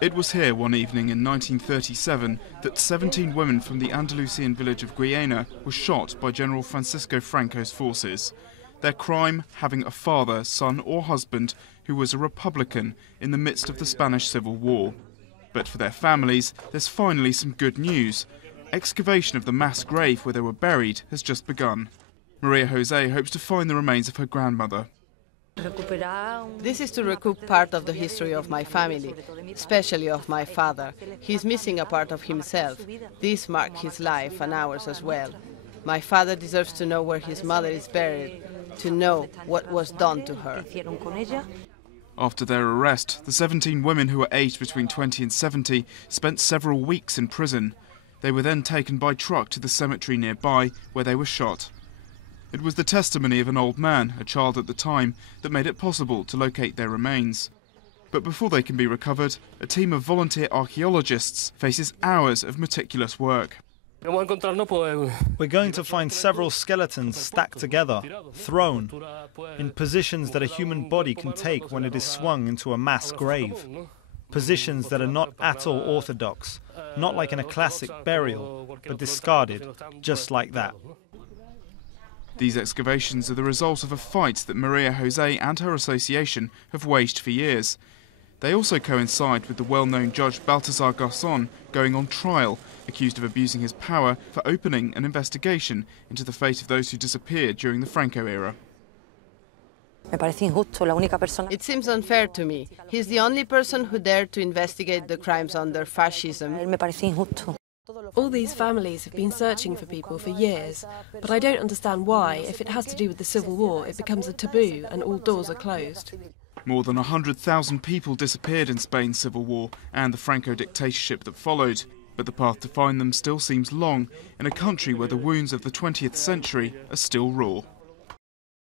It was here one evening in 1937 that 17 women from the Andalusian village of Guiena were shot by General Francisco Franco's forces. Their crime, having a father, son or husband who was a Republican in the midst of the Spanish Civil War. But for their families, there's finally some good news. Excavation of the mass grave where they were buried has just begun. Maria Jose hopes to find the remains of her grandmother. This is to recoup part of the history of my family, especially of my father. He's missing a part of himself. This marked his life and ours as well. My father deserves to know where his mother is buried, to know what was done to her. After their arrest, the 17 women who were aged between 20 and 70 spent several weeks in prison. They were then taken by truck to the cemetery nearby, where they were shot. It was the testimony of an old man, a child at the time, that made it possible to locate their remains. But before they can be recovered, a team of volunteer archaeologists faces hours of meticulous work. We're going to find several skeletons stacked together, thrown, in positions that a human body can take when it is swung into a mass grave. Positions that are not at all orthodox, not like in a classic burial, but discarded, just like that. These excavations are the result of a fight that Maria Jose and her association have waged for years. They also coincide with the well-known judge Baltasar Garzón going on trial, accused of abusing his power for opening an investigation into the fate of those who disappeared during the Franco era. It seems unfair to me. He's the only person who dared to investigate the crimes under fascism. All these families have been searching for people for years, but I don't understand why, if it has to do with the Civil War, it becomes a taboo and all doors are closed. More than 100,000 people disappeared in Spain's civil war and the Franco dictatorship that followed, but the path to find them still seems long in a country where the wounds of the 20th century are still raw.